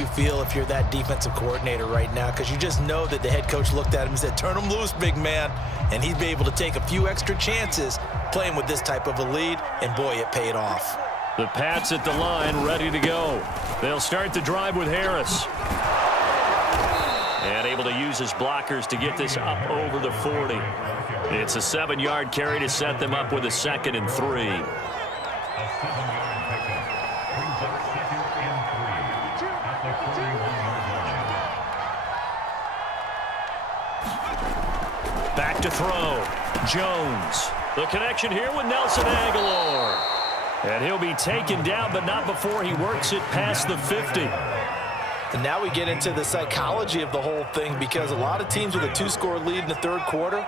you feel if you're that defensive coordinator right now? Because you just know that the head coach looked at him and said, turn him loose, big man. And he'd be able to take a few extra chances playing with this type of a lead, and boy, it paid off. The Pats at the line, ready to go. They'll start the drive with Harris. And able to use his blockers to get this up over the 40. It's a 7-yard carry to set them up with a 2nd and 3. Back to throw. Jones. The connection here with Nelson Aguilar. And he'll be taken down, but not before he works it past the 50. And now we get into the psychology of the whole thing, because a lot of teams with a 2-score lead in the third quarter,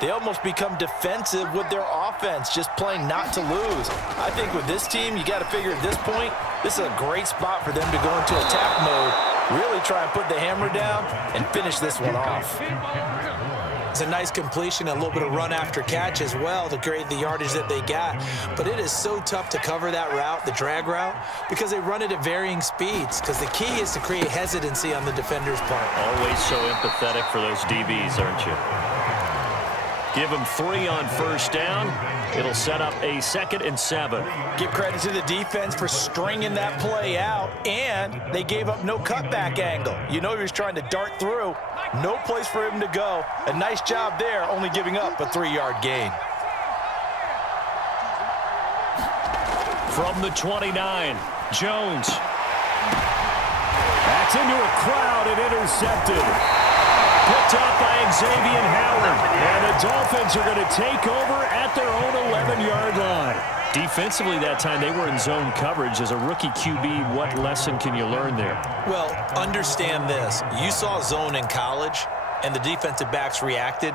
they almost become defensive with their offense, just playing not to lose. I think with this team, you got to figure at this point, this is a great spot for them to go into attack mode, really try and put the hammer down and finish this one off. It's a nice completion, a little bit of run after catch as well to create the yardage that they got. But it is so tough to cover that route, the drag route, because they run it at varying speeds. Because the key is to create hesitancy on the defender's part. Always so empathetic for those DBs, aren't you? Give them 3 on first down. It'll set up a 2nd and 7. Give credit to the defense for stringing that play out, and they gave up no cutback angle. You know he was trying to dart through. No place for him to go. A nice job there, only giving up a 3-yard gain. From the 29, Jones. Backs into a crowd and intercepted. Picked up by Xavier Howard. And the Dolphins are going to take over at their own 11-yard line. Defensively that time, they were in zone coverage. As a rookie QB, what lesson can you learn there? Well, understand this. You saw zone in college, and the defensive backs reacted,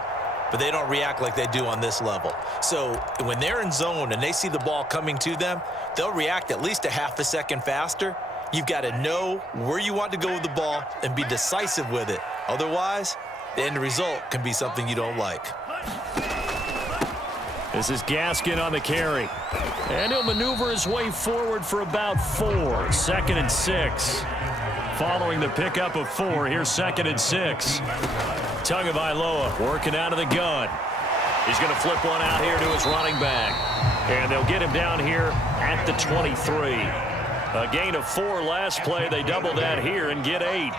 but they don't react like they do on this level. So when they're in zone and they see the ball coming to them, they'll react at least a half a second faster. You've got to know where you want to go with the ball and be decisive with it. Otherwise, the end result can be something you don't like. This is Gaskin on the carry. And he'll maneuver his way forward for about 4. 2nd and 6. Following the pickup of 4, here's 2nd and 6. Tagovailoa working out of the gun. He's going to flip one out here to his running back. And they'll get him down here at the 23. A gain of 4 last play. They double that here and get 8.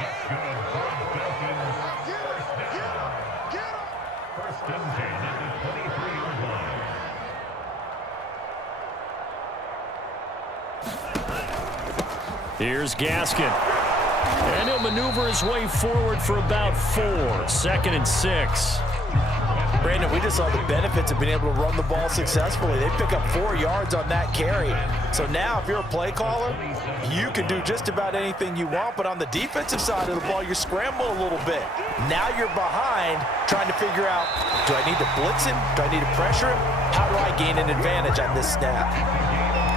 Here's Gaskin. And he'll maneuver his way forward for about 4. 2nd and 6. Brandon, we just saw the benefits of being able to run the ball successfully. They pick up 4 yards on that carry. So now if you're a play caller, you can do just about anything you want. But on the defensive side of the ball, you're scrambling a little bit. Now you're behind trying to figure out, do I need to blitz him? Do I need to pressure him? How do I gain an advantage on this snap?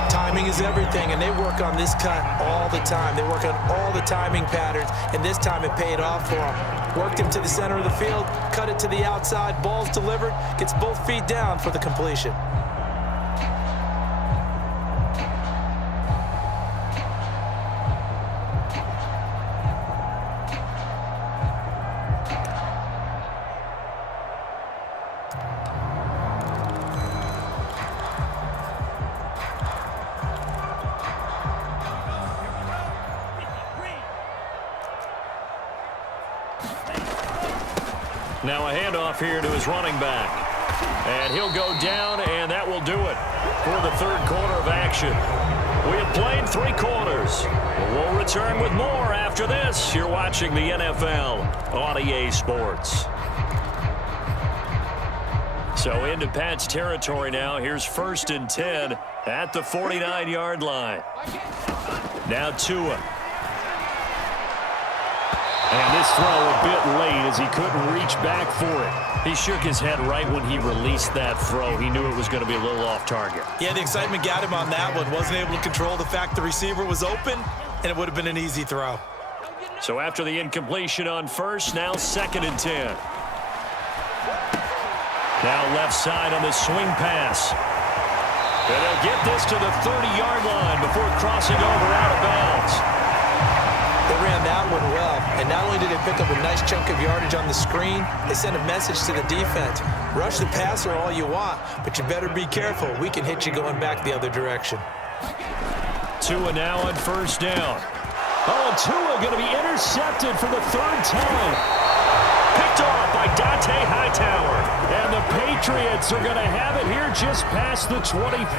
Timing is everything, and they work on this cut all the time. They work on all the timing patterns, and this time it paid off for them. Worked him to the center of the field, cut it to the outside, ball's delivered, gets both feet down for the completion. Now a handoff here to his running back. And he'll go down, and that will do it for the third quarter of action. We have played 3 quarters. We'll return with more after this. You're watching the NFL on EA Sports. So into Pat's territory now. Here's 1st and 10 at the 49-yard line. Now Tua. And this throw a bit late as he couldn't reach back for it. He shook his head right when he released that throw. He knew it was going to be a little off target. Yeah, the excitement got him on that one. Wasn't able to control the fact the receiver was open, and it would have been an easy throw. So after the incompletion on first, now 2nd and 10. Now left side on the swing pass. And they'll get this to the 30-yard line before crossing over out of bounds. They ran And not only did they pick up a nice chunk of yardage on the screen, they sent a message to the defense. Rush the passer all you want, but you better be careful. We can hit you going back the other direction. Tua now on first down. Oh, and Tua going to be intercepted for the third time. Picked off by Dante Hightower. And the Patriots are going to have it here just past the 25.